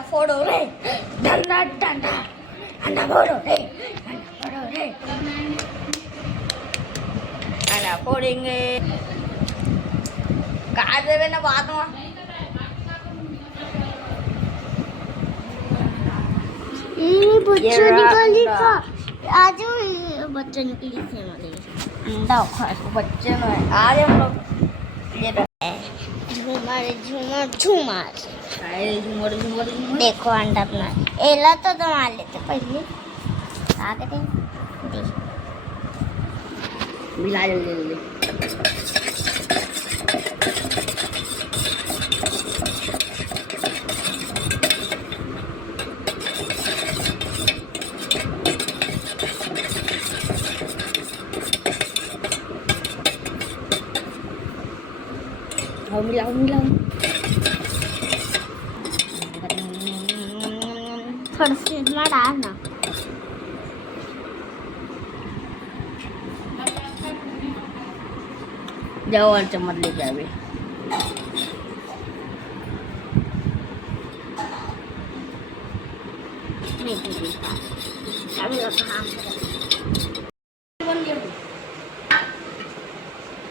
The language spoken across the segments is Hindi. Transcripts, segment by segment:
अंडा फोड़ो रे, डंडा डंडा अंडा फोड़ो रे, अंडा फोड़ो रे, अंडा फोड़ेंगे। काट देवे ना बाद में। बच्चा निकली का आज बच्चा निकली से हमारे अंडा खाए बच्चे में आज हम लोग ये झूमर झूमर झूमर झूमर झूमर देखो अंडा अपना एला तो दमा लेते पहले आगे दे मिला जल्दी जल्दी मिलाओ मिलाओ थोड़ा सा इसमें डालना जाओ और चम्मच लेके आवे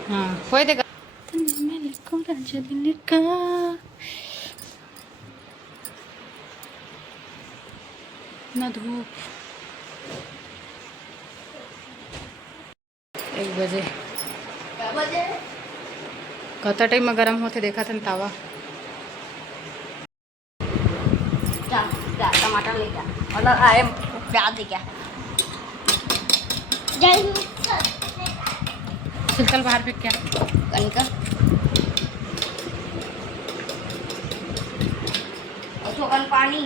हाँ होय देगा ना धूप 1 बजे कता टाइम में गरम होते देखा था तावा टमाटर ले क्या मतलब आए प्याज दे क्या छिलकल बाहर फेंक क्या कनिका और पानी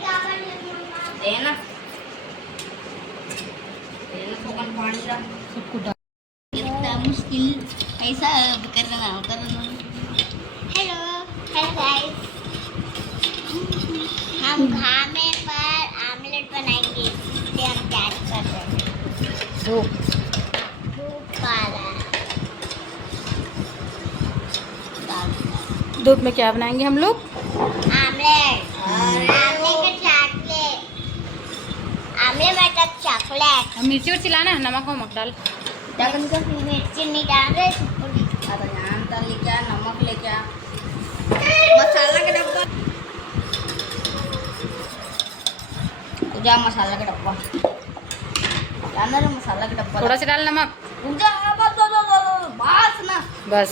का देना पानी का सबको डाल इतना मुश्किल ऐसा करना हेलो हेलो गाइस हम खाने पर आमलेट बनाएंगे इसलिए हम तैयारी कर रहे हैं धूप वाला धूप में क्या बनाएंगे हम लोग आमलेट आमलेट का चॉकलेट आमलेट मतलब चॉकलेट मिर्ची उर्ची लाना है नमक वमक डाल मिर्ची नहीं डाल रहे अरे यहाँ लेके आ नमक लेके आ मसाला का डब्बा पूजा मसाला का डब्बा डालना रे मसाला का डब्बा थोड़ा सा डाल नमक पूजा बस ना बस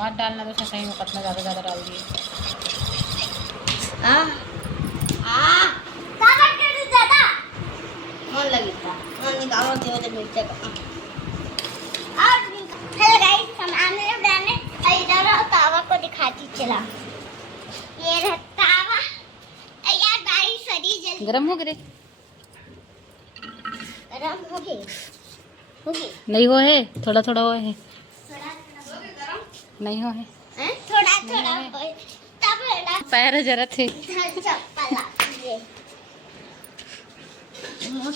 मत डालना तो सही में कितना ज़्यादा डाल दिए मन लगी था निकालो दे मिर्चा का हेलो गाइस हम आमलेट बनाने इधर तावा को दिखाती चला ये रहा तावा यार गाइस सड़ी जल्दी गरम हो गए गरम हो गई नहीं हो है थोड़ा थोड़ा हो है थोड़ा नहीं हो है थोड़ा थोड़ा तब पैर जरा थे चप्पल ये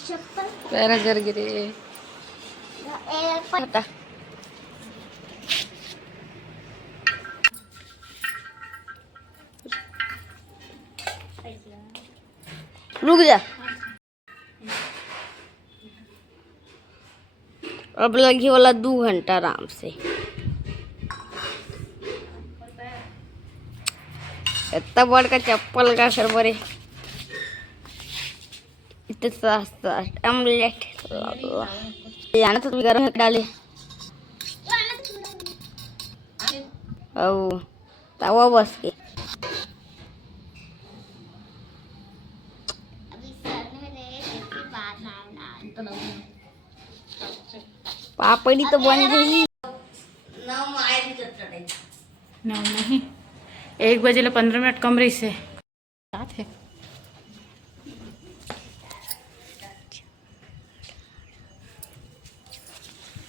चप्पल पैर जर गिरे पता रुक जा अब लगी वाला 2 घंटा आराम से इतना बड़ का चप्पल का सर बरे इतना आमलेट जाना तो गरम डाले ओ तवा बस के पापड़ी तो बन गई नहीं 1 बजे 15 मिनट कम रही से साथ है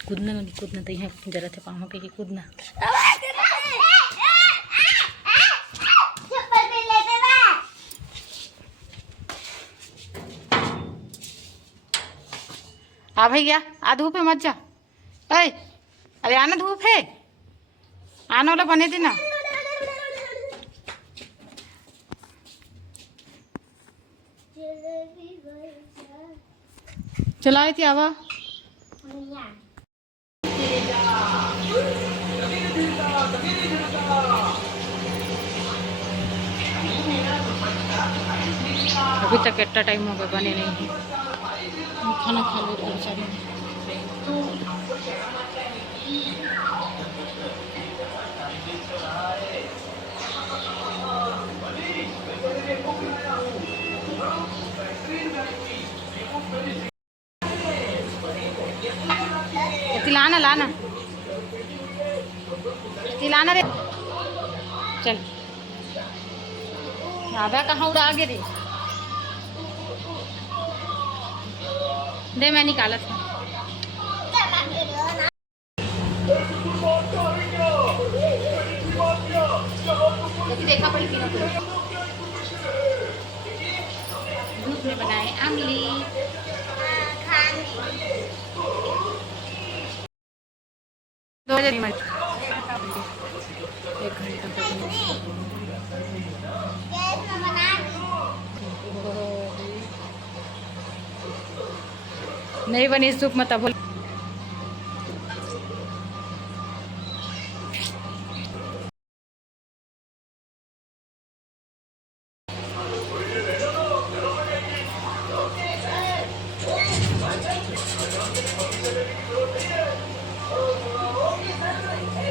कूदना नहीं कूदना तो यहाँ जरा थे पाँव के कूदना। हाँ भैया आ धूप है मत जा। अरे आना धूप है आना वाला बने देना। चलाए थी आवा अभी तक इतना टाइम हो गया बने नहीं है। खाना खा लो बेचारी। लाना लाना लाना रे चल। आधा कहाँ उड़ा आगे रे दे मैं निकाला था। देखा पड़ी पीना पड़ी दूध में बनाए आमली। 2 बजे 1 घंटा नहीं बनी सूप मत बोल।